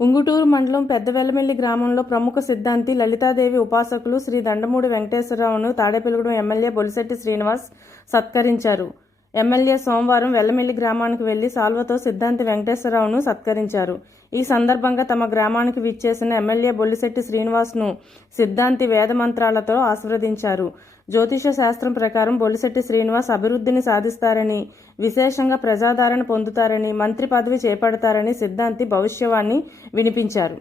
ఉంగుటూరు మండలం పెద్దవెల్లమెల్లి గ్రామంలో ప్రముఖ సిద్ధాంతి లలితాదేవి ఉపాసకులు శ్రీ దండమూడి వెంకటేశ్వరరావును తాడేపెలుగుడు ఎమ్మెల్యే బొలిశెట్టి శ్రీనివాస్ సత్కరించారు. ఎమ్మెల్యే సోమవారం వెల్లమిల్లి గ్రామానికి వెళ్ళి సాల్వతో సిద్ధాంతి వెంకటేశ్వరరావును సత్కరించారు. ఈ సందర్భంగా తమ గ్రామానికి విచ్చేసిన ఎమ్మెల్యే బొల్లిశెట్టి శ్రీనివాస్ను సిద్ధాంతి వేదమంత్రాలతో ఆశీర్వదించారు. జ్యోతిష శాస్త్రం ప్రకారం బొల్లిశెట్టి శ్రీనివాస్ అభివృద్ధిని సాధిస్తారని విశేషంగా ప్రజాదరణ పొందుతారని మంత్రి పదవి చేపడతారని సిద్ధాంతి భవిష్యవాణి వినిపించారు.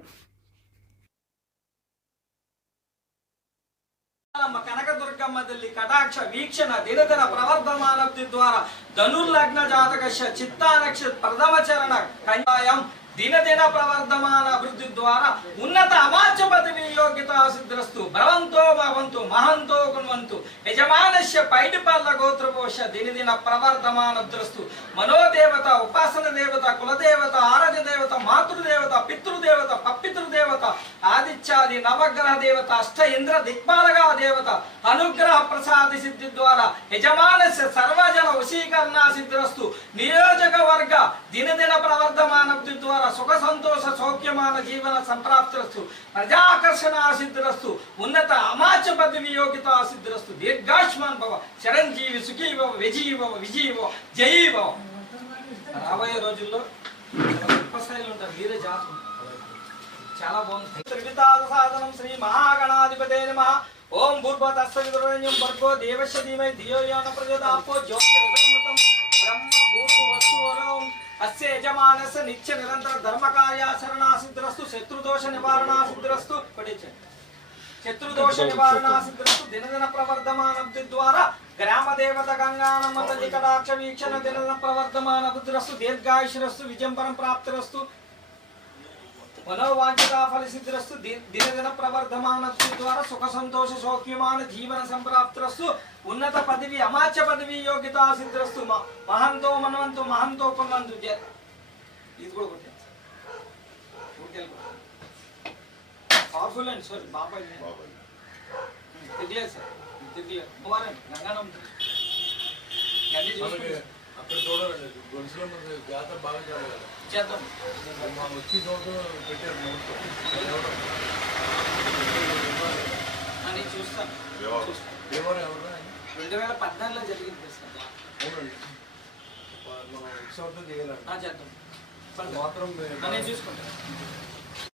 అమ్మ కనకదుర్గమ్మ తల్లి కటాక్ష వీక్షణ దినదిన ప్రవర్ధమానబ్ది ద్వారా ధనుర్లగ్న జాతకశ చిత్తానక్ష ప్రథమ చరణ కన్యాయం దినదిన ప్రవర్ధమాన అభివృద్ధి ద్వారా ఉన్నత అమాచ పదవి యోగ్యత సిద్ధిరస్తు భ్రవంతో భవంతు మహంతో కున్వంతు యజమానస్య పైడిపల్ల గోత్రపోష దినదిన ప్రవర్ధమాన ద్రస్తు మనోదేవత ఉపాసన దేవత కులదేవత ఆరాధ్య దేవత మాతృదేవత పితృదేవత పప్పితృదేవత ఆదిత్యాది నవగ్రహ దేవత అష్ట ఇంద్ర దిక్పాలగా దేవత అనుగ్రహ ప్రసాద సిద్ధి ద్వారా యజమానస్య సర్వజన వశీకరణ సిద్ధిరస్తు. నియోజకవర్గ దినదిన ప్రవర్ధమాన ద్వారా సుఖ సంతోష సౌఖ్యమాన జీవన సంప్రాప్తిరస్తు. ప్రజాకర్షణ సిద్ధిరస్తు. ఉన్నత అమాచ పదవి యోగ్యత సిద్ధిరస్తు. దీర్ఘాష్మాన్ భవ చిరంజీవి సుఖీ భవ విజయీ భవ విజయీ భవ జయీ భవ రాబోయే రోజుల్లో గొప్ప స్థాయిలో ఉంటారు మీరే జాతకం. చాలా బాగుంది. సాధనం శ్రీ మహాగణాధిపతే నమ. ఓం భూర్భతస్సవిదురణ్యం భర్గో దేవస్య ధీమై ధియో యోన ప్రచోదయాత్మో జ్యోతిరమృతం బ్రహ్మ భూర్భు వస్తువరం అస్య యజమానస్య నిత్య నిరంతర ధర్మ కార్యాచరణ సిద్ధిరస్తు శత్రుదోష నివారణ సిద్ధిరస్తు పఠించండి. శత్రుదోష నివారణ సిద్ధిరస్తు దినదిన ప్రవర్ధమానబ్ది ద్వారా గ్రామ దేవత గంగానమ్మ తల్లి కటాక్ష వీక్షణ దినదిన ప్రవర్ధమాన బుద్ధిరస్తు దీర్ఘాయుషరస్తు విజంపరం ప్రాప్తిరస్తు. మనోవాంఛితా ఫలసిద్ధిరస్తు ది- దినదిన ప్రవర్ధమాన ద్వారా సుఖ సంతోష సౌఖ్యమాన జీవన సంప్రాప్తిరస్తు ఉన్నత పదవి అమాచ్య పదవి యోగ్యత సిద్ధిరస్తు మ- మహంతో మనవంతు మహంతో జ- ఇది కూడా కొట్టాను పవర్ఫుల్ అండి సారీ బాబాయ్ తెలియదు సార్ తెలియదు గంగానం గండి అక్కడ చూడాలండి. గొలుసులో జాతర బాగా చూడాలి చేద్దాం. మనం వచ్చి పెట్టారు. అని చూస్తాను ఎవరు? ఆయన? రెండు వేల పద్నాలుగులో జరిగింది సార్ అవునండి. మనం ఉత్సవంతో చేయాలండి. చేద్దాం. మాత్రం నేను చూసుకుంటాను